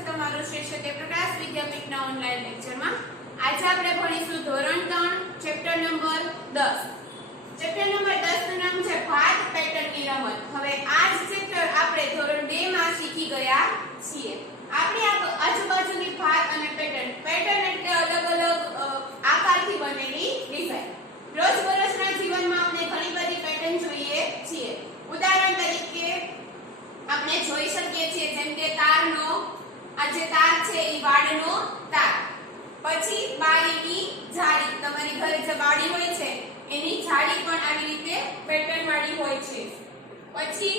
છે તમારું શ્રી સત્યપ્રકાશ વિદ્યાપીઠના ઓનલાઈન લેક્ચરમાં। આજે આપણે ભણીશું ધોરણ 3 ચેપ્ટર નંબર 10। ચેપ્ટર નંબર 10 નું નામ છે ભાત પેટર્નની રમત। હવે આ જ ચેપ્ટર આપણે ધોરણ 2 માં શીખી ગયા છીએ। આપણી આજુબાજુની ભાત અને પેટર્ન એટલે અલગ-અલગ આકારથી બનેલી ડિઝાઇન। રોજબરોજના જીવનમાં આપણે ઘણી બધી પેટર્ન જોઈએ છીએ। ઉદાહરણ તરીકે આપણે જોઈ શકીએ છીએ જેમ કે તારનો આ જે તાર છે એ વાડનો તાર, પછી બારીની જાળી, તમારી ઘરે જે બારી હોય છે એની જાળી પણ આવી રીતે પેટર્ન વાળી હોય છે। પછી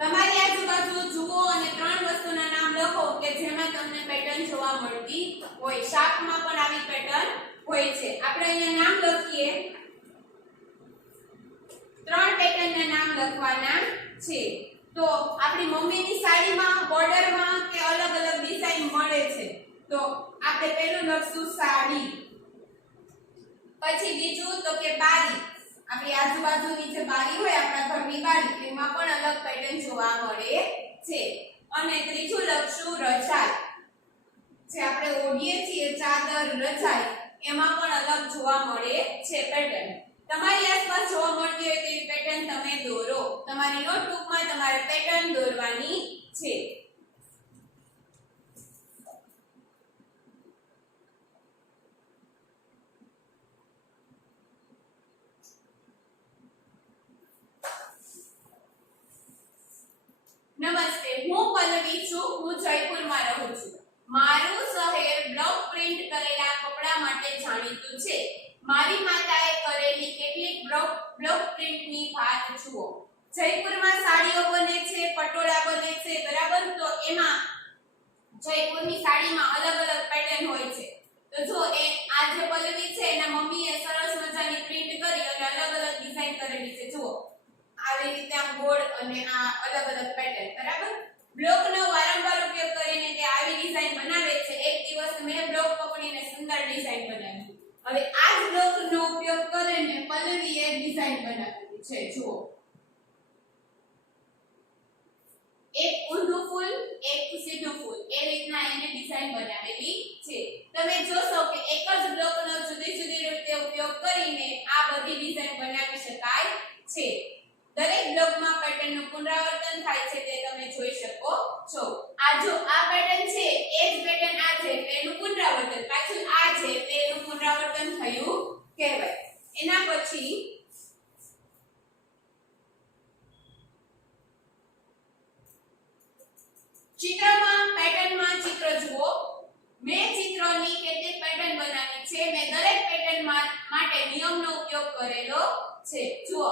તમારી આજુબાજુ જુઓ અને 3 વસ્તુના નામ લખો કે જેમાં તમને પેટર્ન જોવા મળતી હોય। શાકમાં પણ આવી પેટર્ન હોય છે। આપણે અહીંયા નામ લખીએ, 3 પેટર્નના નામ લખવાના છે। તો આપણી મમ્મીની સાડીમાં બોર્ડરમાં કે અલગ-અલગ ડિઝાઇન મળે છે, તો આપણે પહેલું લખશું સાડી। પછી બીજું તો કે બારી, આપણી આજુબાજુની જે બારી હોય આપણા ઘરની બારી, એમાં પણ અલગ પેટર્ન જોવા મળે છે। અને ત્રીજું લખશું રજાઈ, જે આપણે ઓઢીએ છીએ ચાદર, રજાઈ, એમાં પણ અલગ જોવા મળે છે પેટર્ન। તમારી આસપાસ જોવા મળતી હોય તેવી પેટર્ન તમે દોરો। તમારી નોટબુકમાં તમારે પેટર્ન દોરવાની છે। નમસ્તે, હું પલ્લવી છું। હું જયપુરમાં રહું છું। મારું શહેર બ્લોક પ્રિન્ટ કરેલા કપડા માટે જાણીતું છે। મારી માતાએ કરેલી કેટલીક બ્લોક પ્રિન્ટની ભાત જુઓ। જયપુરમાં સાડીઓ બને છે, પટોળા બને છે, બરાબર। તો એમાં જયપુરની સાડીમાં અલગ-અલગ પેટર્ન હોય છે। તો જો આ જે પલ્લવી છે એના મમ્મીએ સરસ મજાની પ્રિન્ટ કરી અને અલગ-અલગ ડિઝાઇન કરેલી છે। જુઓ આવી રીતે આમ ગોળ અને આ અલગ-અલગ પેટર્ન, બરાબર। બ્લોકનો વારંવાર ઉપયોગ કરીને તે આવી ડિઝાઇન બનાવે છે। એક દિવસ મેં બ્લોક પકડીને સુંદર ડિઝાઇન બનાવી। હવે આ જ બ્લોકનો ઉપયોગ કરીને પલ્લવીએ ડિઝાઇન બનાવેલી છે। જુઓ એક ઊંધું ફૂલ, એક સીધું ફૂલ, એ રીતના એને ડિઝાઇન બનાવેલી છે। તમે જોશો કે એક જ બ્લોકનો જુદી-જુદી રીતે ઉપયોગ કરીને આ બધી ડિઝાઇન બનાવી શકાય છે। દરેક બ્લોકમાં પેટર્નનું પુનરાવર્તન થાય છે તે તમે જોઈ શકો છો। આ જો આ પેટર્ન છે એ જ પેટર્ન આ છે એટલે એનું પુનરાવર્તન, પાછું આ છે એટલે એનું પુનરાવર્તન થયું કહેવાય। એના પછી ચિત્રમાં પેટર્નમાં ચિત્ર જુઓ। મેં ચિત્રની કેટલીક પેટર્ન બનાવી છે। મેં દરેક પેટર્ન માટે નિયમનો ઉપયોગ કરેલો છે। જુઓ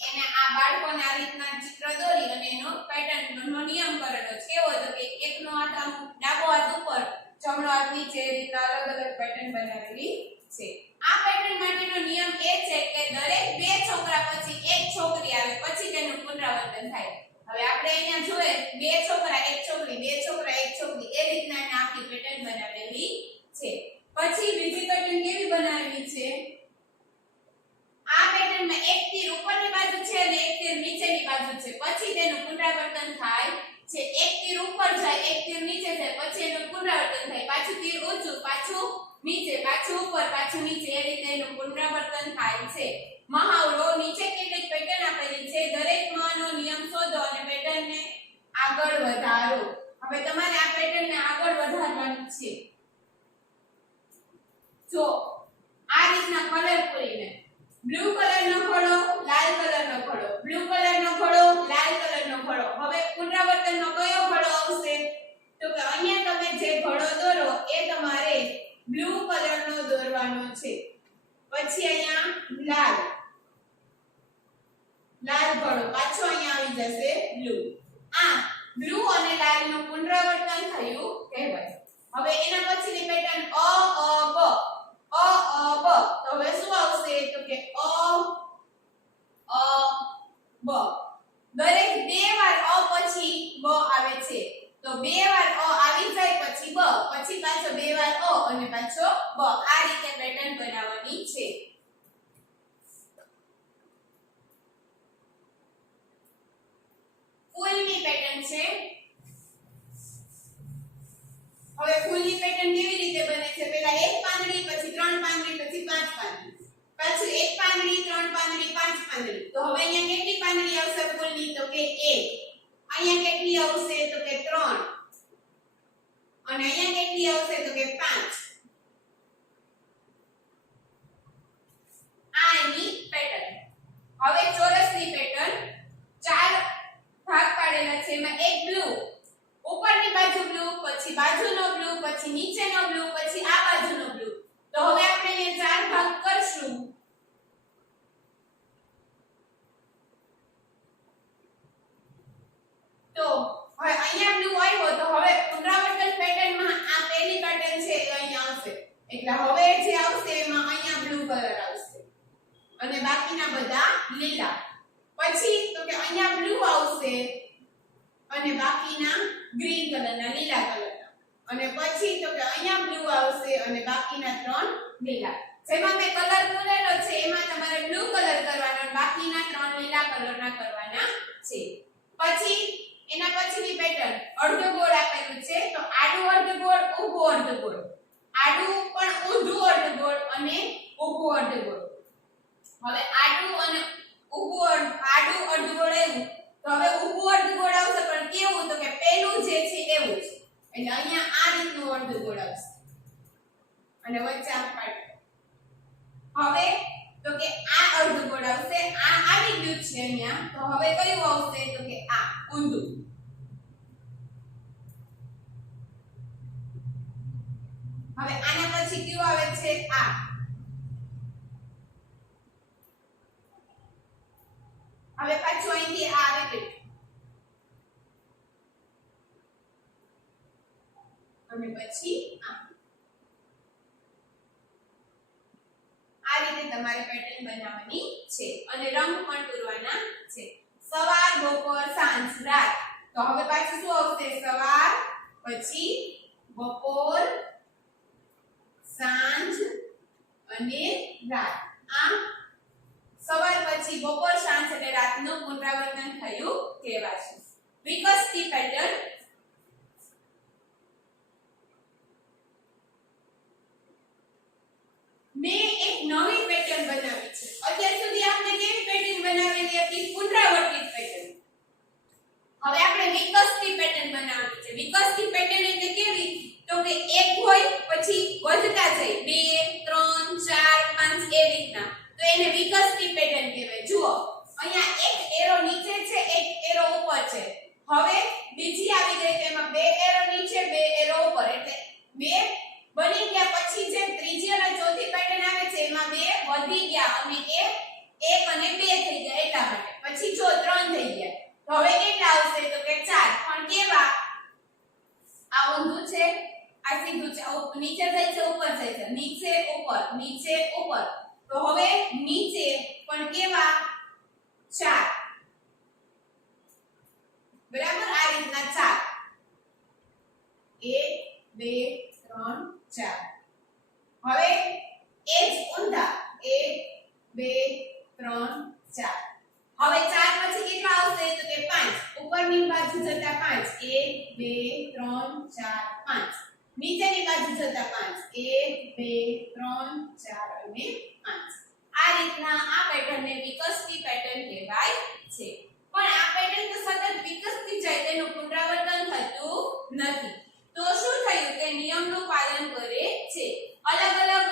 એને આ બાળકોને આ રીતના ચિત્ર દોરી અને એનો પેટર્નનો નિયમ કરેલો છે। કેવો તો કે એકનો હાથ આમ ડાબો હાથ ઉપર, જમણો હાથ નીચે, એ રીતના અલગ-અલગ પેટર્ન બનાવેલી છે। આ પેટર્ન માટેનો નિયમ એ છે કે દરેક 2 છોકરા પછી એક છોકરી આવે પછી તેનું પુનરાવર્તન થાય। હવે આપણે અહીંયા જોઈએ 2 છોકરા 1 છોકરી, 2 છોકરા 1 છોકરી, એ રીતના આખી પેટર્ન બનાવેલી છે। પછી બીજી પેટર્ન કેવી બનાવેલી છે? આ પેટર્નમાં એક તીર ઉપરની બાજુ છે અને એક તીર નીચેની બાજુ છે, પછી તેનું પુનરાવર્તન થાય છે। એક તીર ઉપર જાય, એક તીર નીચે જાય, પછી એનું પુનરાવર્તન થાય। પાછું તીર ઊંચું, પાછું નીચે, પાછું ઉપર, પાછું નીચે, એ રીતે એનું પુનરાવર્તન થાય છે। મહાવરો, નીચે કેટલીક પેટર્ન આપેલી છે, દરેકમાંનો નિયમ શોધો અને પેટર્નને આગળ વધારો। હવે તમારે આ પેટર્નને આગળ વધારવાની છે। જો આ રીતના કલર પૂરીને બ્લુ કલરનો ઘોડો, લાલ કલરનો ઘોડો, બ્લુ કલરનો ઘોડો, લાલ કલરનો ઘોડો। હવે પુનરાવર્તનનો કયો ઘોડો આવશે? તો કે અહીંયા તમે જે ઘોડો દોરો એ તમારે બ્લુ કલરનો દોરવાનો છે। પછી અહીંયા લાલ ઘોડો, પાછો અહીંયા આવી જશે બ્લુ। આ બ્લુ અને લાલનું પુનરાવર્તન થયું કહેવાય। હવે એના પછીની પેટર્ન અ બ, બ, તો હવે શું આવશે? તો કે બ। દરેક 2 વાર અ પછી બ આવે છે, તો 2 વાર અ આવી જાય પછી બ, પછી પાછો 2 વાર અ અને પાછો બ, આ રીતે પેટર્ન બનાવવાની છે। ફૂલની પેટર્ન છે. હવે ફૂલની પેટર્ન કેવી રીતે બને છે? પહેલા એક પાંદડી, પછી ત્રણ પાંદડી, પછી પાંચ પાંદડી, પછી એક પાંદડી, ત્રણ પાંદડી, પાંચ પાંદડી. તો હવે અહીંયા કેટલી પાંદડી આવશે ફૂલની? તો કે 1. અહીંયા કેટલી આવશે? તો કે 3. અને અહીંયા કેટલી આવશે? તો કે 5. આ એની પેટર્ન. હવે ચોરસની પેટર્ન ચાર ભાગ પાડેલા છે. એમાં એક બ્લુ, ઉપરની બાજુ બ્લુ, પછી બાજુનો બ્લુ, પછી નીચેનો બ્લુ, પછી આ બાજુનો બ્લુ. તો હવે આપણે અહીંયા ચાર ભાગ કરશું. તો હવે અહીંયા બ્લુ આવ્યો, તો હવે પુનરાવર્તન પેટર્નમાં આ પહેલી પેટર્ન છે એ અહીંયા આવશે. એટલે હવે જે આવશે એમાં અહીંયા બ્લુ કલર આવશે અને બાકીના બધા લીલા. પછી તો કે અહીંયા બ્લુ આવશે અને બાકીના ગ્રીન કલરના, લીલા કલરના. અને પછી તો કે અહીંયા બ્લુ આવશે અને બાકીના ત્રણ લીલા. જેમાં મેં કલર બોલેલો છે એમાં તમારે બ્લુ કલર કરવાનો અને બાકીના ત્રણ લીલા કલરના કરવાના છે. પછી એના પછીની પેટર્ન અડધો ગોળ આપેલું છે. તો આડું અડધો ગોળ, ઊભું અડધો ગોળ. આડું પણ ઊંધું અડધો ગોળ અને ઊભું અડધો ગોળ. હવે આડું અને ઊભું, આડું અડધું ગોળ એવું. તો હવે ઊભું અડધું ગોળ આવશે, પણ કેવું? તો કે પેલું જે છે એવું જ. એટલે અહીંયા આ રીતનું અડધું ગોળ આવશે અને વચ્ચે આ પાટ. હવે તો કે આ અડધું ગોળ આવશે. આ આવી ગયું છે અહીંયા. તો હવે કયું આવશે? તો કે આ ઊંધું. હવે આના પછી કયું આવે છે? આ. હવે પાછું અહીંથી આ રિપીટ. અને પછી આ રીતે તમારે પેટર્ન બનાવવાની છે અને રંગ પણ પૂરવાના છે. સવાર, બપોર, સાંજ, રાત. તો હવે પાછું શું આવશે? સવાર, પછી બપોર, સાંજ અને રાત. આ સવાર પછી બપોર, સાંજ અને રાતનું પુનરાવર્તન થયું કહેવાશે. વિકસતી પેટર્ન. મેં એક નવી પેટર્ન બનાવી છે. અત્યાર સુધી આપણે કેવી પેટર્ન બનાવેલી હતી? પુનરાવર્તિત પેટર્ન. હવે આપણે વિકસતી પેટર્ન બનાવવાની છે. વિકસતી પેટર્ન એટલે કેવી? તો કે એક હોય પછી વધતા જાય 2 3 4 5 એ રીતના. તો એને વિકસતી પેટર્ન કહેવાય. જુઓ અહીંયા એક એરો નીચે છે, એક એરો ઉપર છે. હવે બીજી આવી ગઈ, તેમાં બે એરો નીચે, બે એરો ઉપર. એટલે બે બની ગયા. પછી જે ત્રીજી અને ચોથી પેટર્ન આવે છે એમાં બે વધી ગયા અને એક અને બે થઈ ગયા એટલા માટે. પછી જો 3 થઈ ગયા. તો હવે કેટલા આવશે? તો કે 4. પણ કેવા? આ ઊંધું છે, આ સીધું છે. નીચે જાય છે, ઉપર જાય છે. નીચે ઉપર, નીચે ઉપર. તો હવે નીચે પણ કેવા? 4. બરાબર? આ રીતના 4. 1 2 3 4. હવે એ જ ઊંધા 1 2 3 4. હવે 4 પછી કેટલા આવશે? તો કે 5. ઉપરની બાજુ જતા 5. 1 2 3 4 5. નીચેની બાજુ જતા 5. 1 2 3 4 અને 5. આ રીતના આ પેટર્નને વિકસતી પેટર્ન કહેવાય છે. પણ આ પેટર્ન તો સતત વિકસતી જાય, તેનું પુનરાવર્તન થતું નથી. તો શું થયું? કે નિયમનું પાલન કરે છે. અલગ અલગ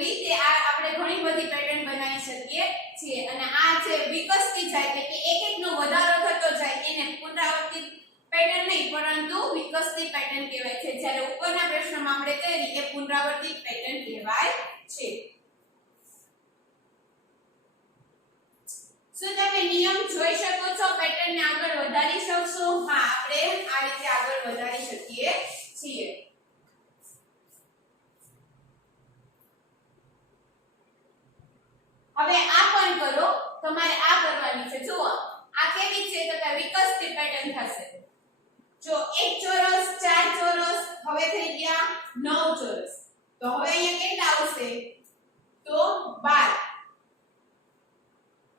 રીતે આ આપણે ઘણી બધી પેટર્ન બનાવી શકીએ છીએ. અને આ જે વિકસતી જાય એટલે કે એક એકનો વધારો થતો જાય એને પુનરાવર્તિત પેટર્ન નહીં પરંતુ વિકસતી પેટર્ન કહેવાય છે. જ્યારે ઉપરના પ્રશ્નમાં આપણે કરી એ પુનરાવર્તિત પેટર્ન કહેવાય છે. શું તમે નિયમ જોઈ શકો છો? પેટર્નને આગળ વધારી શકશો? હા, આપણે આ રીતે આગળ વધારી શકીએ છીએ. હવે આ પણ કરો. તમારે આ કરવાની છે. જુઓ આ કેવી છે? તો કે વિકસતી પેટર્ન થશે. જો એક ચોરસ, ચાર ચોરસ, હવે થઈ ગયા 9 ચોરસ. તો હવે અહીંયા કેટલા આવશે? તો 12.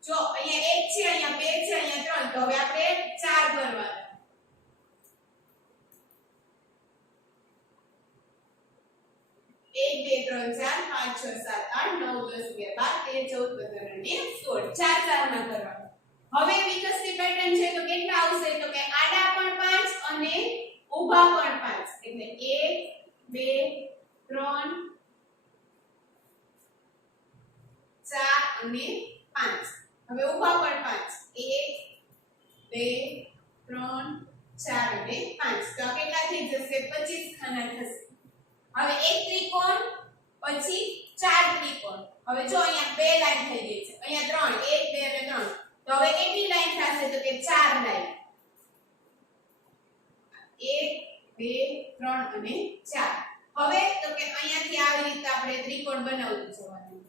જો અહીંયા 1 છે, અહીંયા 2 છે, અહીંયા 3. તો હવે આપણે 4 કરવાના. 1 2 3 4 5 6 7 8 9 10 11 12 13 14 15 અને 16 ચાર ચાર માં કરવાનું. હવે વિકસતી પેટર્ન છે તો કેટલા આવશે તો કે આડા પણ 5 અને ઊભા પણ 5 એટલે 1 2 3 4 અને 5. હવે ઊભા પણ 5 1 2 3 4 અને 5 તો કેટલા થઈ જશે 25 ખાના થશે. હવે એક ત્રિકોણ પછી ચાર ત્રિકોણ. હવે જો અહીંયા બે લાઈન થઈ ગઈ છે, અહીંયા 3 1 2 અને 3. તો હવે કેટલી લાઈન થશે તો કે ચાર લાઈન 1 2 3 અને 4. હવે તો કે અહીંયાથી આવી રીતે આપણે ત્રિકોણ બનાવવું જવાનું.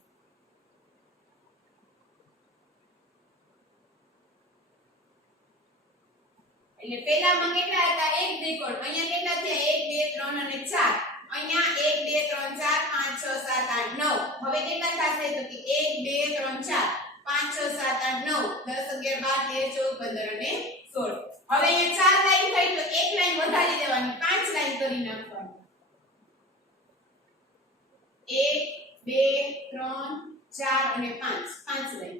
એટલે પહેલામાં કેટલા હતા એક ત્રિકોણ, અહીંયા કેટલા થયા 1 2 3 અને 4. અહીંયા 1 2 3 4 5 6 7 8 9. હવે કેટલા થશે તો કે 1 2 3 4 5 6 7 8 9 10 11 12 13 14 15 અને 16. હવે અહીંયા ચાર લાઈન થઈ તો એક લાઈન વધારી દેવાની, પાંચ લાઈન કરી નાખવાની. 1 2 3 4 અને 5 પાંચ લાઈન.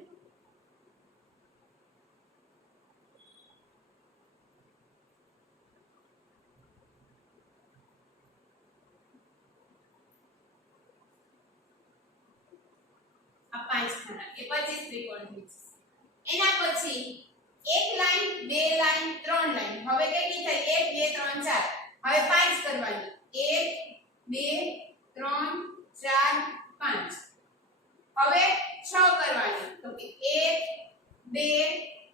આ પાંચ ખાના એ 25 ત્રિકોણ થઈ જશે. એના પછી એક લાઈન બે લાઈન ત્રણ લાઈન. હવે કેટલી થઈ 1 2 3 4. હવે પાંચ કરવાની 1 2 3 4 5. હવે 6 કરવાની તો કે 1 2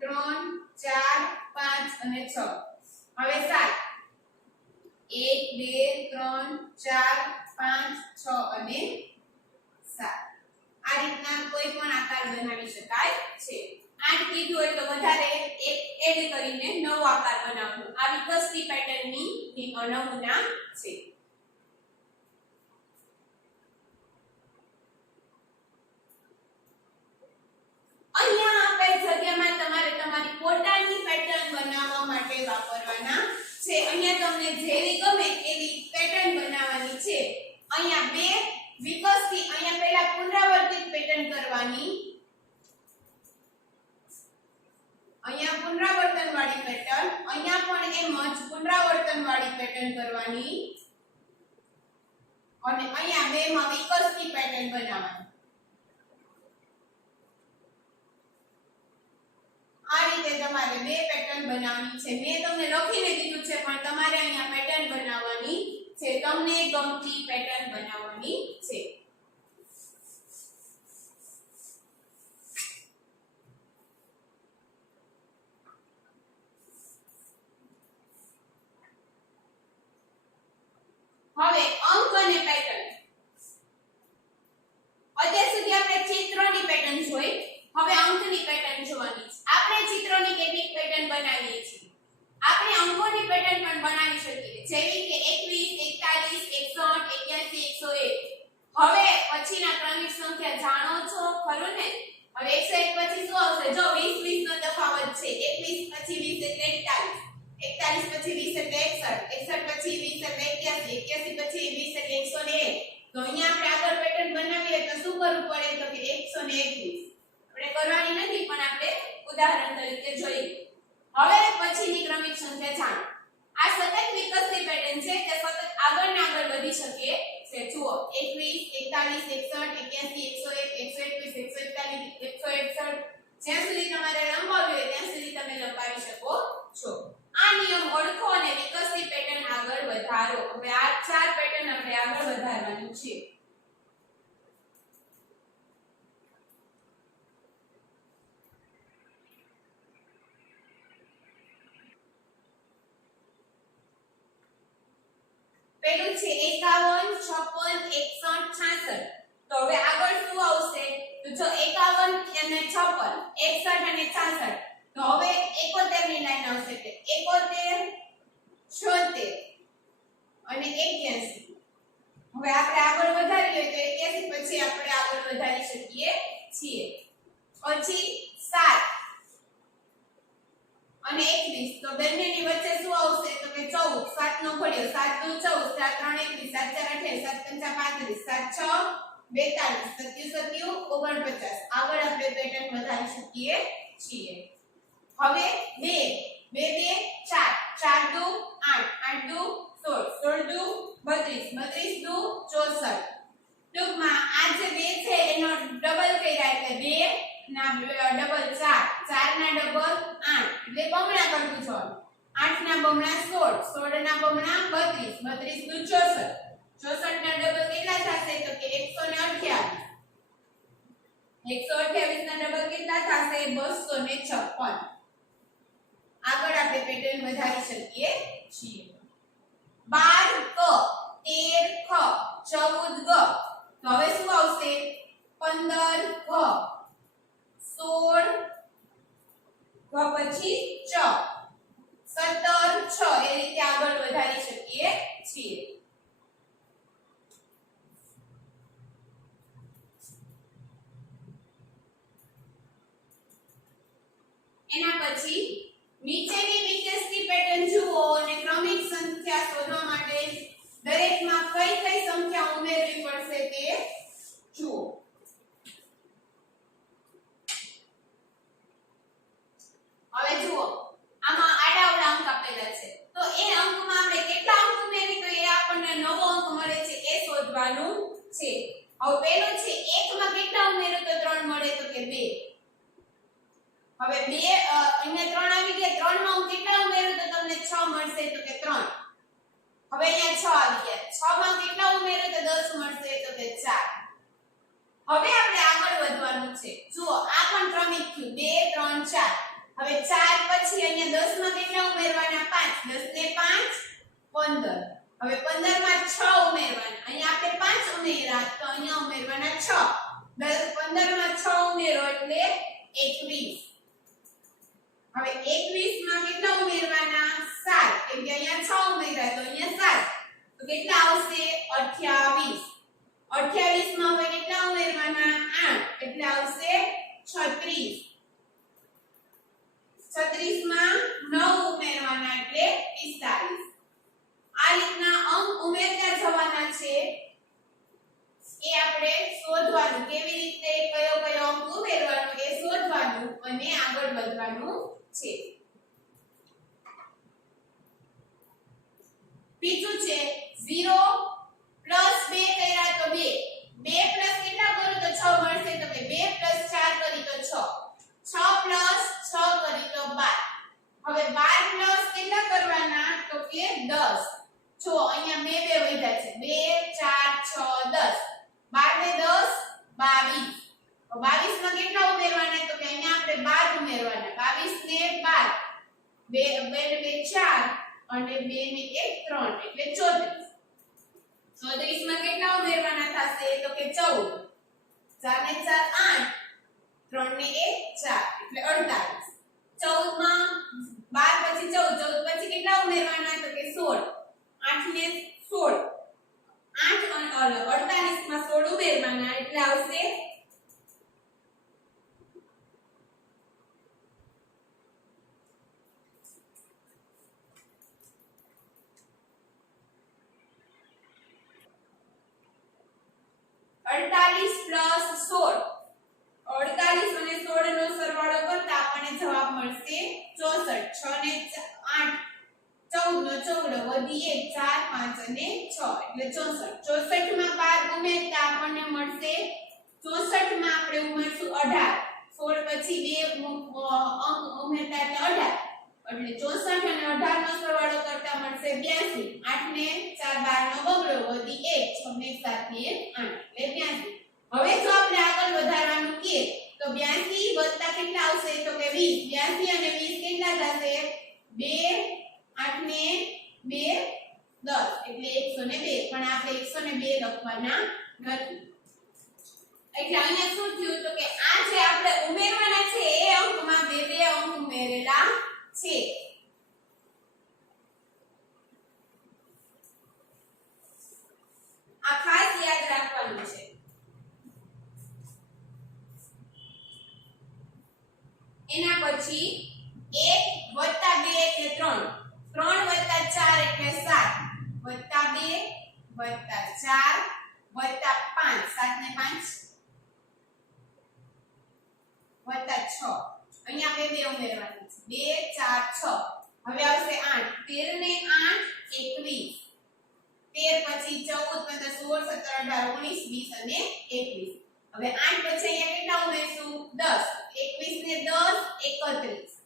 3 4 5 અને 6. હવે 7 1 2 3 4 5 6 અને 7. આ રીતના કોઈ પણ આકાર બનાવી શકાય છે. 8 કીધું હોય તો વધારે એક એડ કરીને નવો આકાર બનાવવાનો. આ વિકસતી પેટર્નની નમૂના છે. અહીંયા આપેલ જગ્યામાં તમારે તમારી પોતાની પેટર્ન બનાવવા માટે વાપરવાના છે. અહીંયા તમને જેવી ગમે એવી પેટર્ન બનાવવાની છે. અહીંયા બે વિકસતી, અહીંયા પહેલા પુનરાવર્તિત પેટર્ન કરવાની, અહીંયા પુનરાવર્તન વાળી પેટર્ન, અહીંયા પણ એમ જ પુનરાવર્તન વાળી પેટર્ન કરવાની અને અહીંયા બેમાં વિકસતી પેટર્ન બનાવવાની. આ રીતે તમારે બે પેટર્ન બનાવવાની છે. મેં તમને લખીને દીધું છે પણ તમારે અહીંયા પેટર્ન બનાવવાની છે. તમને ગમતી પેટર્ન બનાવવાની છે. હવે અંક અને પેટર્ન. અત્યાર સુધી આપણે ચિત્રોની પેટર્ન જોઈ, હવે અંકની પેટર્ન જોવાની છે. આપણે ચિત્રોની કેટલીક પેટર્ન બનાવીએ છીએ, આપણે અંકોની પેટર્ન પણ બનાવી શકીએ, જેવી કે 21 41 61 81 101. હવે પછીના ક્રમિક સંખ્યા જાણો છો ખરું ને? હવે 101 પછી શું આવશે? જો 20 20 નો તફાવત છે. 21 પછી 20 એટલે 41 પછી 20 એટલે 61 પછી 20 એટલે 81 પછી 20 એટલે 101. તો અહીંયા આપણે આગળ પેટર્ન બનાવીએ તો શું કરવું પડે તો કે 121. આપણે કરવાની નથી પણ આપણે ઉદાહરણ તરીકે જોઈએ. હવે પછીની ક્રમિક સંખ્યા જાણો. આ સતત વિકસતી પેટર્ન છે કે સતત આગળ ને આગળ વધી શકે છે. જુઓ 21 41 61 81 101 121 141 161 જ્યાં સુધી તમારે લંબાવવી હોય ત્યાં સુધી તમે લંબાવી શકો છો. આ નિયમ ઓળખો અને વિકસતી પેટર્ન આગળ વધારો. હવે આ ચાર પેટર્ન આપણે આગળ વધારવાની છે. પેલું છે 51 56 61 66. તો હવે આગળ શું આવશે? તો જો 51 અને 56 61 અને 66. તો હવે 71 ની લાઈન આવશે કે 71 76 અને 81. હવે આપણે આગળ વધારી હોય તો 81 પછી આપણે આગળ વધારી શકીએ છીએ. પછી 7 અને 21. તો બંનેની વચ્ચે શું આવશે? તો કે કે 14 7 નો ઘડિયો 7 દુ 14 7 3 21 7 4 28 7 5 35 7 6 42 27 49 આગળ આપણે પેટર્ન વધારી શકીએ છીએ હવે 2 2 2 4 4 દુ 8 8 દુ 16 16 દુ 32 32 દુ 64 ટૂંકમાં આ જે 2 છે એનો ડબલ કર્યા એટલે 2 ના ડબલ 4 4 ના ડબલ 8 એટલે બમણા કરવું છે 8 ના બમણા 16 16 ના બમણા 32 32 દુ 64 64 ના ડબલ કેટલા થશે તો કે 128 128 ના ડબલ કેટલા થશે 256 આગળ આપણે પેટર્ન વધારી શકીએ છીએ 12 ક 13 ખ 14 ગ તો હવે શું આવશે 15 ગ 16 ગ પછી ચ 17 6 એ રીતે આગળ વધારી શકીએ છીએ એના પછી નીચેની વિશેષની પેટર્ન જુઓ અને ક્રમિક સંખ્યા શોધવા માટે દરેકમાં કઈ કઈ સંખ્યા ઉમેરવી પડશે તે જુઓ હવે જુઓ આમાં આડાઅવળા અંક આપેલા છે તો એ અંકમાં આપણે કેટલા અંક ઉમેરી તો એ આપણને નવો અંક મળે છે એ શોધવાનું છે હવે પહેલું છે 1 માં કેટલા ઉમેરો તો 3 મળે તો કે 2 હવે 2 અહીંયા 3 આવી ગયા 3 માં હું કેટલા ઉમેરું તો તમને 6 મળશે તો કે 3 હવે અહીંયા 6 આવી ગયા 6 માં કેટલા ઉમેરું તો 10 મળશે તો કે 4 હવે આપણે આગળ વધવાનું છે જુઓ આ પણ ક્રમિક થયું 2 3 4 હવે 4 પછી અહીંયા 10 માં કેટલા ઉમેરવાના 5 10 ને 5 15 હવે 15 માં 6 ઉમેરવાના અહીંયા આપણે 5 ઉમેર્યા તો અહીંયા ઉમેરવાના 6 15 માં 6 ઉમેરો એટલે 21 હવે 21 માં કેટલા ઉમેરવાના 7 કેમ કે અહીંયા 6 ઉમેર્યા તો અહીંયા 7 તો કેટલા આવશે 28 28 માં હવે કેટલા ઉમેરવાના 8 એટલે આવશે 36 36 માં 9 ઉમેરવાના એટલે 45 આ રીતના અંક ઉમેરતા જવાના છે એ આપણે શોધવાનું કેવી રીતે કયો કયો અંક ઉમેરવાનો એ શોધવાનું અને આગળ વધવાનું છે બીજું છે 0 2 કર્યા તો 2 2 કેટલા કરું તો 6 મળશે તો કે 2 4 કરી તો 6 6 6 કરી તો 12 હવે 12 કેટલા કરવાના તો કે 10 જો અહીંયા બે વધ્યા છે 2 4 6 10 12 ને 10 22 22 માં કેટલા ઉમેરવાના તો કે અહીંયા આપણે 12 ઉમેરવાના 22 ને 12 2 4 અને 2 ને 1 3 એટલે 34 34 માં કેટલા ઉમેરવાના થશે તો કે 14 4 ને 4 8 3 ને 1 4 એટલે 48 14 માં 12 પછી 14 પછી કેટલા ઉમેરવાના તો કે 16 8 ને 16 8 અને 48 માં 16 ઉમેરવાના એટલે આવશે 48 પ્લસ 16 48 અને 16 નો સરવાળો કરતા આપણને જવાબ મળશે 64 6 ને 8 14 નો ચોગડો વધી 1 4 5 અને 6 એટલે 64 64 માં 12 ઉમેરતા આપણને મળશે 64 માં આપણે ઉમેરશું 18 16 પછી 2 અંક ઉમેરતા એટલે 18 એટલે 64 અને 18 નો સરવાળો કરતા મળશે 82 8 ને 4 12 નો બગડો વધી 1 6 ને 7 ને 8 એટલે 82 હવે જો આપણે આગળ વધારવાનું કે તો 82 વત્તા કેટલા આવશે તો કે 20 82 અને 20 કેટલા થશે 2 8 ને 2 10 એટલે 102 પણ આપણે 102 લખવાના નથી એટલે અહીંયા શું થયું તો કે આ જે આપણે ઉમેરવાના છે એ અંકમાં બે અંક ઉમેરેલા છે આ ખાસ યાદ રાખવાનું છે એના પછી 1 2 એટલે 3 3 4 વત્તા 4 વત્તા 5 7 ને 5 વત્તા 6 અહીંયા બે બે ઉમેરવાની છે 2 4 6 હવે આવશે 8 13 ને 8 21 13 પછી 14 15 16 17 18 19 20 અને 21 હવે 8 પછી અહીંયા કેટલા ઉમેરશું 10 21 ને 10 31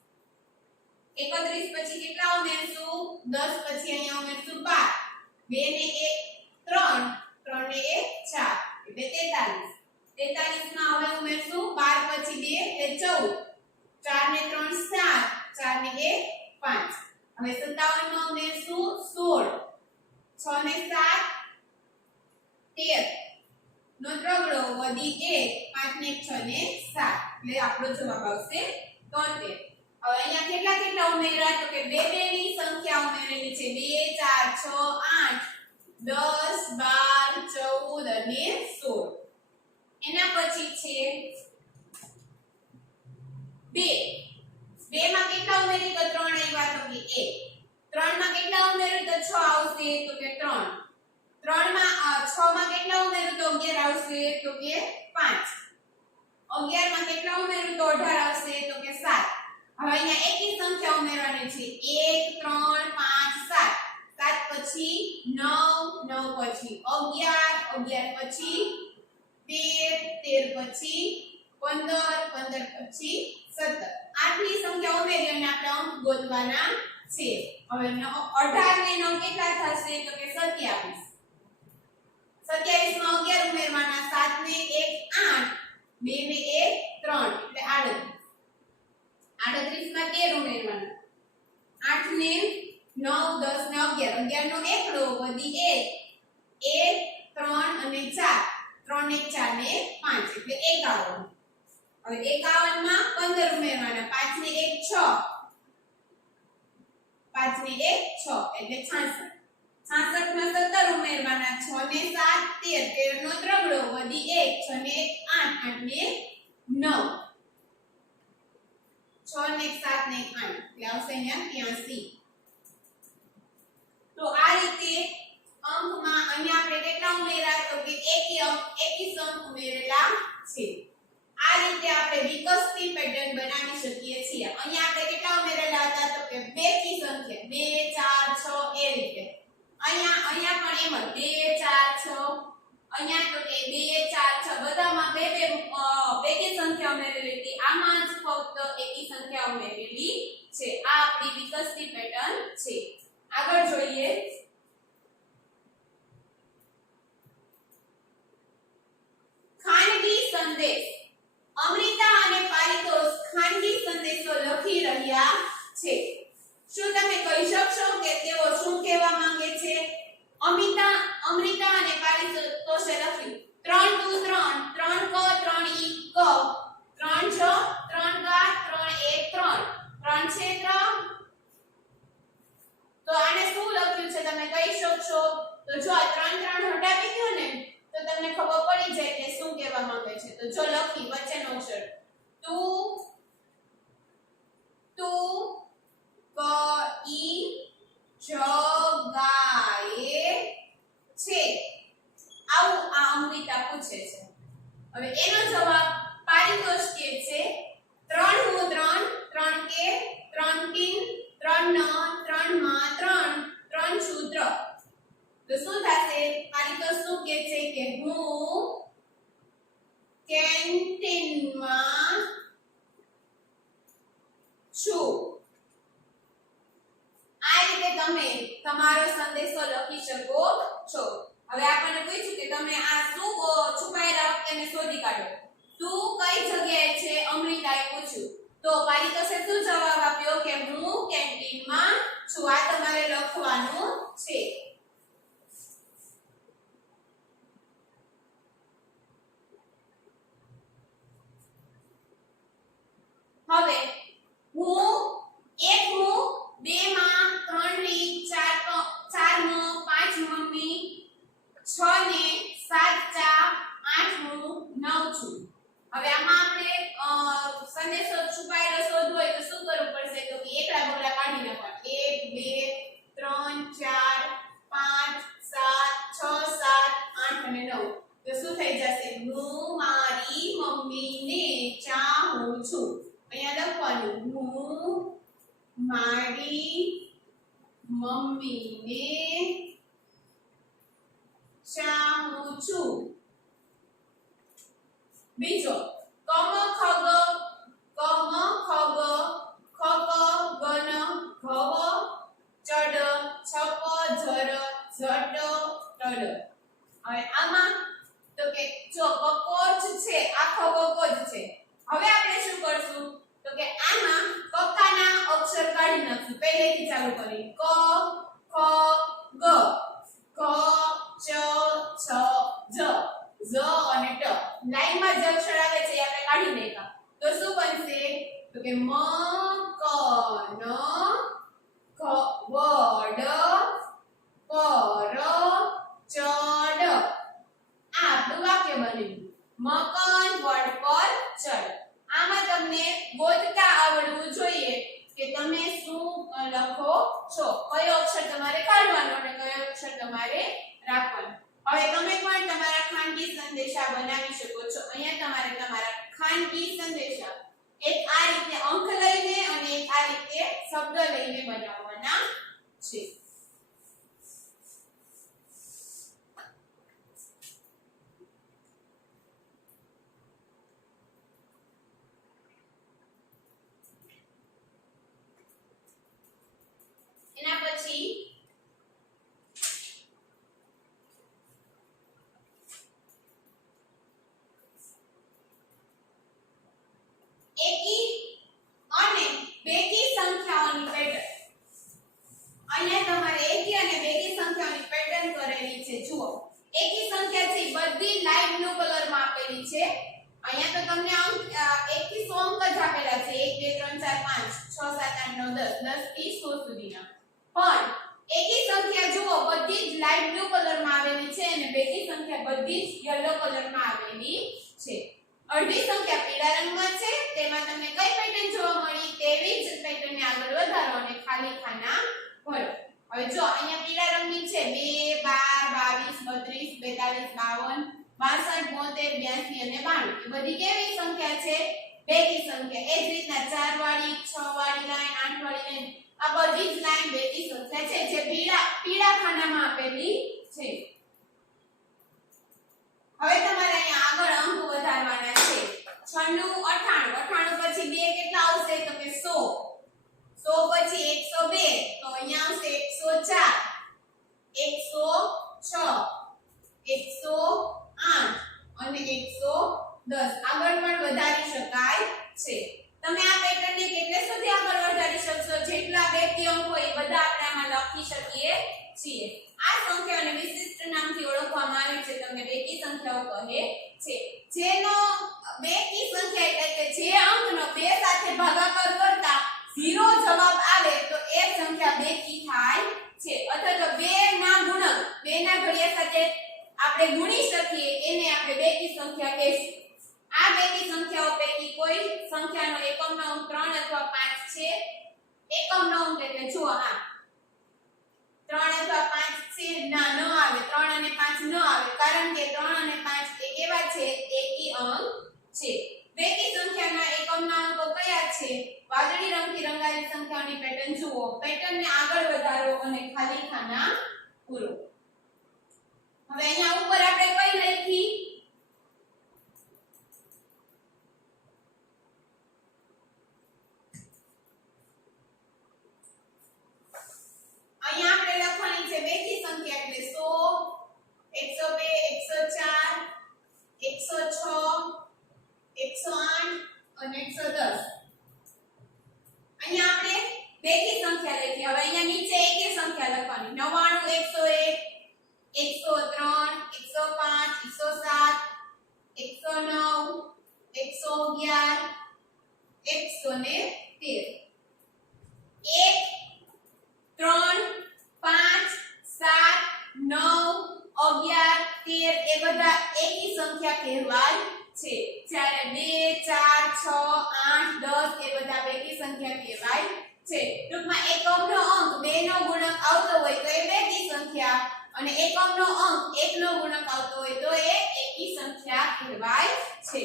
31 પછી કેટલા ઉમેરશું 10 પછી અહીંયા ઉમેરશું 12 2 ને 1 3 3 ને 1 4 એટલે 43 માં હવે ઉમેરશું 12 પછી 2 એટલે 14 4 ને 3 7 4 ને 1 5 હવે 57 માં ઉમેરશું 16 6 ને 7 13 નો ત્રગડો વધી 1 5 ને 6 ને 7 એટલે આપણો જવાબ આવશે 73 હવે અહીંયા કેટલા ઉમેર્યા તો કે બે બે ની સંખ્યા ઉમેરેલી છે 2 4 6 8 10 12 14 અને 16 એના પછી છે 2 માં કેટલા ઉમેરી તો 3 આવ્યા તો કે 1 3 માં કેટલા ઉમેરી તો 6 આવશે તો કે 3 6 માં કેટલા ઉમેરી તો 11 આવશે તો કે 5 11 માં કેટલા ઉમેરી તો 18 આવશે તો કે 7 હવે અહીંયા એકી સંખ્યા ઉમેરવાની છે 1 3 5 7 7 પછી 9 9 પછી 11 11 પછી 13 13 પછી 15 15 પછી 17 આટલી સંખ્યા ઉમેરી અને આપણે અંક ગોતવાના છે હવે 18 ને 9 કેટલા થશે તો કે 27 27 માં 11 ઉમેરવાના 7 ને 1 8 2 ને 1 3 એટલે 38 માં 13 ઉમેરવાના 8 ને 9 10 ને 11 11 નો એકડો વધી 1 3 અને 4 3 ને 4 ને 5 એટલે 51 હવે 51 માં 15 ઉમેરવાના 5 ને 1 6 5 ને 1 6 એટલે 66 66 માં 17 ઉમેરવાના 6 ને 7 13 13 નો ત્રગડો વધી 1 6 ને 1 8 8 ને 9 6 ને 7 ને 8 એટલે આવશે અહીંયા 83 તો આ રીતે અંકમાં અહીંયા આપણે કેટલા ઉમેર્યા તો કે એકી અંક ઉમેરેલા છે આ રીતે આપણે વિકસતી પેટર્ન બનાવી શકીએ છીએ અહીંયા આપણે કેટલા ઉમેરેલા હતા તો કે બેકી સંખ્યા 2 4 6 એ રીતે અહીંયા પણ એમ જ 2 4 6 અહીંયા તો કે 2 4 6 બધામાં બેકી સંખ્યા ઉમેરેલી હતી આમાં જ ફક્ત એકી સંખ્યા ઉમેરેલી છે આ આપણી વિકસતી પેટર્ન છે આગળ જોઈએ ખાનગી સંદેશ અમૃતા અને પારિતોષ ખાનગી સંદેશો લખી રહ્યા છે શું તમે કહી શકશો કે તેઓ શું કહેવા માંગે છે અમૃતા અને પારિતોષે લખ્યું 3 2 3 3 ક 3 ઈ ક 3 6 3 ગા 3 1 3 3 છે 3 તો આને શું લખ્યું છે તમે કહી શકશો તો જો આ 3 3 હટાવી દો ને તો તમને ખબર પડી જાય કે શું કહેવા માંગે છે તો જો લખી વચ્ચેનો અક્ષર તું ક ઈ જગાએ છે આવું આ અમૃતા પૂછે છે હવે એનો જવાબ પારિતોષ કે છે 3 હું 3 3 કે 3 તીન 3 ન 3 માં 3 3 સૂત્ર તો શું થશે પારિતોષ શું કહે છે કે હું કેન્ટીનમાં છું આ રીતે તમે તમારો સંદેશો લખી શકો છો હવે આપણને પૂછ્યું કે તમે આ શું છુપાયેલા વાક્યને શોધી કાઢો તું કઈ જગ્યાએ છે અમૃતાએ પૂછ્યું તો પારિતોષે શું જવાબ આપ્યો કે હું કેન્ટીનમાં છું આ તમારે લખવાનું છે હવે હું 2 માં 3 ની 4 નો 5 મમ્મી 6 ને 7 ચા 8 હું 9 છું હવે આમાં આપણે સંદેશો છુપાયેલો શોધવો હોય તો શું કરવું પડશે તો કે એકડા બગડા કાઢી નાખવા 1 2 3 4 5 7 6 મારી મમ્મીને ચાહું છું. બીજો કમ ખગ ખગ ગન ઘવ ચડ છપ ઝર ઝટ તડ. હવે આમાં તો કે જો કકોજ છે, આખો કકોજ છે. હવે આપણે શું કરશું તો કે આમાં કક્કાના અક્ષર કાઢી નાખશું. પહેલેથી ચાલુ કરી ક ખ ગ ક ચ છ જ ઝ અને ટ. લાઈનમાં જે અક્ષર આવે છે એ આપણે કાઢી નાખ્યા. તો શું બનશે તો કે મ ક ન ખ વડ પર ચડ. આ આપણું વાક્ય બન્યું. મકન વડ પર ચડ. આમાં તમને ગોતતા આવડવું જોઈએ કે તમે શું લખો છો, કયો અક્ષર તમારે કાઢવાનો અને કયો અક્ષર તમારે રાખવાનો. હવે તમે પણ તમારા ખાનગી સંદેશા બનાવી શકો છો. અહીંયા તમારે તમારા ખાનગી સંદેશા એક આ રીતે અંક લઈને અને એક આ રીતે શબ્દ લઈને બનાવવાના છે. એના પછી એકી અને બેકી સંખ્યાઓની પેટર્ન. અહીંયા તમારે એકી અને બેકી સંખ્યાઓની પેટર્ન કરેલી છે. જુઓ, એકી સંખ્યા છે બધી લાઈટ બ્લુ કલરમાં આપેલી છે. અહીંયા તો તમને અંક 1 થી 100 અંક જ આપેલા છે. 1 2 3 4 5 6 7 8 9 10 10 થી 100 સુધીના. પણ એકી સંખ્યા જુઓ બધી જ લાઈટ બ્લુ કલરમાં આવેલી છે અને બેકી સંખ્યા બધી જ યલો કલરમાં આવેલી છે. અડધી સંખ્યા પીળા રંગમાં છે. તેમાં તમને કઈ પેટર્ન જોવા મળી તેવી જ પેટર્નને આગળ વધારો અને ખાલી ખાના ભરો. હવે જો અહીંયા પીળા રંગની છે 2 12 22 52 62 72 72 અને 92. એ બધી કેવી સંખ્યા છે? બેકી સંખ્યા. એ જ રીતના 4 વાળી 6 વાળી લાઈન 8 વાળી લાઈન આ બધી જ લાઈન બેકી સંખ્યા છે જે પીળા ખાનામાં આપેલી છે. હવે તમારે અહીંયા આગળ અંક વધારવાના છે. 96 98 98 પછી 2 કેટલા આવશે તો કે 100 100 પછી 102 તો અહીંયા આવશે 104 106 108 અને 110. આગળ પણ વધારી શકાય છે. તમે આ પેટર્નને કેટલે સુધી આગળ વધારી શકશો? જેટલા બેકી અંક હોય એ બધા આપણે આમાં લખી શકીએ છીએ. આ સંખ્યાઓને વિશિષ્ટ નામથી ઓળખવામાં આવે છે. તમને બેકી સંખ્યાઓ કહે છે. જેનો બેકી સંખ્યા એટલે કે જે અંકનો 2 સાથે ભાગાકાર કરતા 0 જવાબ આવે તો એ સંખ્યા બેકી થાય છે. અથવા તો 2 ના ગુણક 2 ના ઘડિયા સાથે આપણે ગુણી શકીએ એને આપણે બેકી સંખ્યા કહીશું. આ બેકી સંખ્યાઓ પૈકી કોઈ સંખ્યાનો એકમનો અંક 3 અથવા 5 છે. એકમનો અંક એટલે જુઓ આ 3 અથવા 5 છે ના ન આવે. 3 અને 5 ન આવે કારણ કે 3 અને 5 એ કેવા છે? એકી અંક છે. બેકી સંખ્યાના એકમના અંકો કયા છે? વાદળી રંગથી રંગાયેલી સંખ્યાઓની પેટર્ન જુઓ. પેટર્નને આગળ વધારો અને ખાલી ખાના પૂરો. હવે અહીંયા ઉપર આપણે કઈ લખી? અહીંયા આપણે લખવાની છે બેકી સંખ્યા એટલે 100 102 106 108 અને 110. અહીંયા આપણે બેકી સંખ્યા લખી. હવે અહીંયા નીચે એકી સંખ્યા લખવાની. 99 111 111 111 112 113 એ બધા એકી સંખ્યા કહેવાય છે. જ્યારે 2 4 6 8 10 એ બધા બેકી સંખ્યા કહેવાય છે. ટૂંકમાં એકમનો અંક 2 નો ગુણક આવતો હોય તો એ બેકી સંખ્યા અને એકમનો અંક 1 નો ગુણક આવતો હોય તો એ એકી સંખ્યા કહેવાય છે.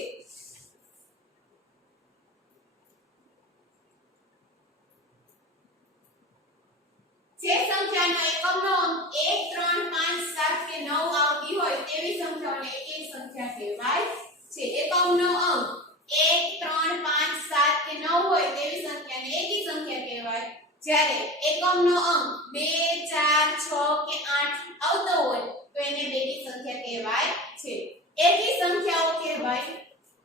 છે એકમનો અંક 1 3 5 7 કે 9 હોય તેવી સંખ્યાને એકી સંખ્યા કહેવાય જ્યારે એકમનો અંક 2 4 6 કે 8 આવતો હોય તો એને બેકી સંખ્યા કહેવાય છે એકી સંખ્યાઓ કહેવાય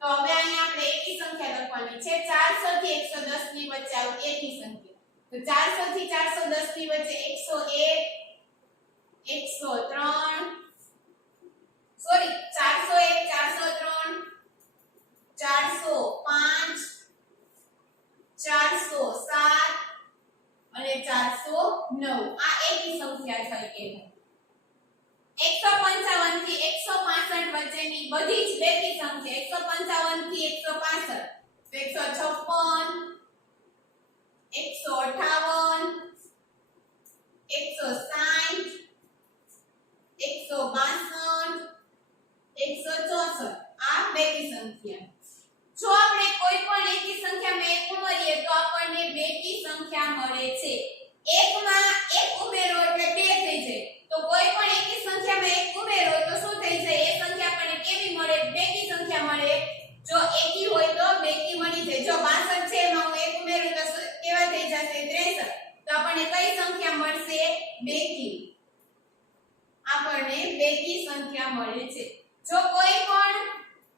તો હવે અહીંયા આપણે એકી સંખ્યા લખવાની છે 400 થી 110 ની વચ્ચે આવતી એકી સંખ્યા તો 400 થી 410 ની વચ્ચે 101 103 સોરી 401 403 405 407 અને 409 આ એકી સંખ્યા થઈ કે 155 થી 165 વચ્ચેની બધી જ બેકી સંખ્યા 155 થી 165 તો 156 158 160 162 164 આ બેકી સંખ્યા જો આપણે કોઈ પણ એકી સંખ્યામાં એક ઉમેરીએ તો આપણને બેકી સંખ્યા મળે છે એકમાં એક ઉમેરો એટલે બે થઈ જાય તો કોઈ પણ એકી સંખ્યામાં એક ઉમેરો તો શું થઈ જાય એ સંખ્યા આપણને કેવી મળે બેકી સંખ્યા મળે જો એકી હોય તો બેકી મળી જાય જો 62 છે એમાં હું એક ઉમેરું તો કેવા થઈ જશે 63 તો આપણને કઈ સંખ્યા મળશે બેકી આપણને બેકી સંખ્યા મળે છે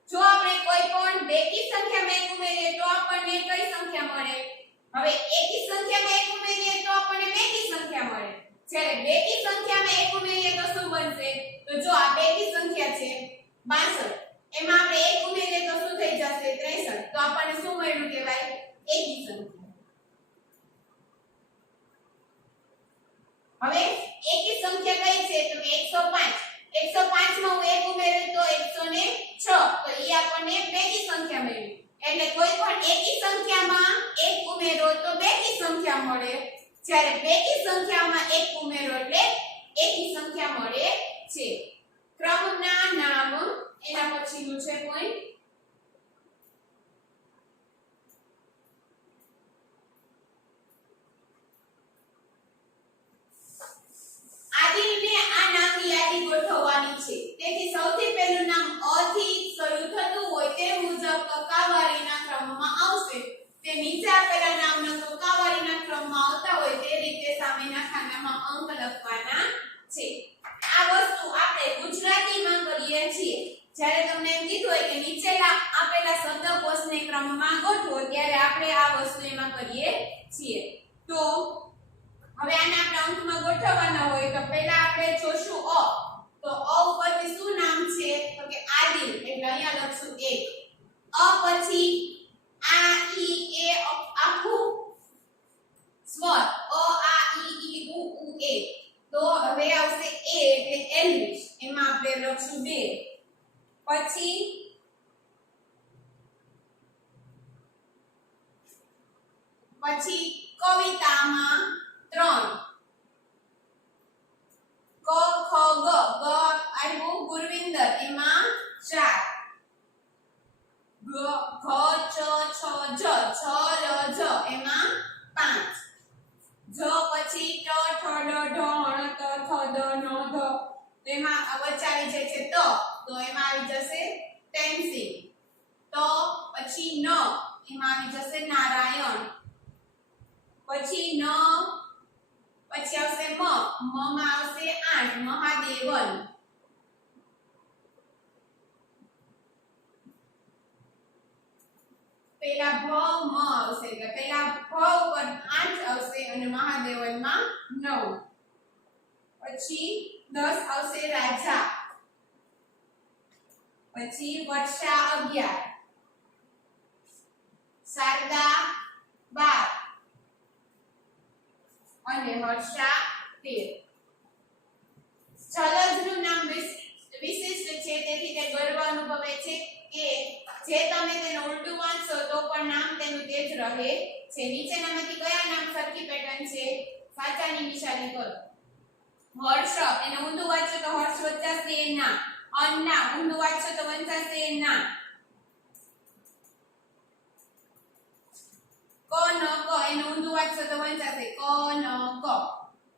જો આપણે કોઈ પણ બેકી સંખ્યામાં એક ઉમેરીએ તો આપણને કઈ સંખ્યા મળે હવે એકી સંખ્યામાં એક ઉમેરીએ તો આપણને બેકી સંખ્યા મળે જ્યારે બેકી સંખ્યામાં એક ઉમેરીએ તો શું બનશે તો જો આ બેકી સંખ્યા છે 62 એમાં આપણે એક ઉમેરીએ તો શું થઈ જશે 63 તો આપણને શું મળ્યું કહેવાય એકી સંખ્યા હવે એકી સંખ્યા કઈ છે તો 105 105 માં હું એક ઉમેરું તો 106 તો એ આપણને બેકી સંખ્યા મળી એટલે કોઈ પણ એકી સંખ્યામાં એક ઉમેરો તો બેકી સંખ્યા મળે જ્યારે બેકી સંખ્યામાં એક ઉમેરો એટલે એકી સંખ્યા મળે છે ક્રમના નામ એના પછીનું છે પોઈન્ટ આદિને આ નામની યાદી ગોઠવવાની છે તેથી સૌથી પહેલું નામ અ થી શરૂ થતું હોય તે મુજબ ટકાવારીના ક્રમમાં આવશે તે નીચે આપેલા નામના ટકાવારીના ક્રમમાં આવતા હોય તે રીતે સામેના ખાનામાં અંક લખવાના છે આ વસ્તુ આપણે ગુજરાતીમાં કરીએ છીએ જ્યારે તમને એમ કીધું હોય કે નીચેના આપેલા શબ્દકોશને ક્રમમાં ગોઠવો ત્યારે આપણે આ વસ્તુ એમાં કરીએ છીએ તો હવે આને આપણે અંકમાં ગોઠવવાના હોય તો પહેલા આપણે જોશું અ તો અ ઉપરથી શું નામ છે તો કે આદિલ એટલે અહીંયા લખશું 1 અ પછી આ ઈ એ આખું સ્વર અ આ ઈ ઉ એ તો હવે આવશે એ એટલે એલ્વિશ એમાં આપણે લખશું 2 પછી કવિતામાં 3 ક ખ ગ ગ આવ્યું ગુરવિંદર એમાં 4 ગ ચ છ જ છ ર જ એમાં 5 જ પછી ટ ઠ ડ ઢ ણ ત થ દ ન ધ તેમાં વચ્ચે આવી જાય છે તો એમાં આવી જશે ટેન્સિલ તો પછી ન એમાં આવી જશે નારાયણ પછી ન પછી આવશે મ માં આવશે 8 મહાદેવન પેલા ભ મ આવશે એટલે પેલા ભ ઉપર 8 આવશે અને મહાદેવન માં 9 પછી 10 આવશે રાજા પછી વર્ષા 11 શારદા 12 અને હર્ષા 13 જલજનું નામ વિશિષ્ટ છે તેથી તે ગર્વ અનુભવે છે કે જે તમે તેને ઉલટું વાંચશો તો પણ નામ તેનું તે જ રહે છે નીચેનામાંથી કયા નામ સરખી પેટર્ન છે સાચાની નિશાની કરો હર્ષ એને ઊંધું વાંચો તો હર્ષ વંચાશે ના અન્ના ઊંધું વાંચો તો વંચાશે ના ક ન ક એને ઊંધું વાંચો તો વંચાશે ક ન ક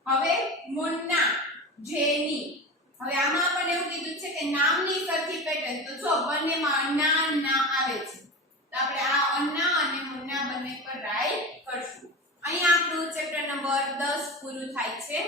હવે મુન્ના જેની હવે આમાં આપણને એવું કીધું છે કે નામની સરખી પેટર્ન. તો જો બંનેમાં અન્ના ના આવે છે, તો આપણે આ અન્ના અને મુન્ના બંને પર રાઈટ કરશું. અહીંયા આપણું ચેપ્ટર નંબર 10 પૂરું થાય છે.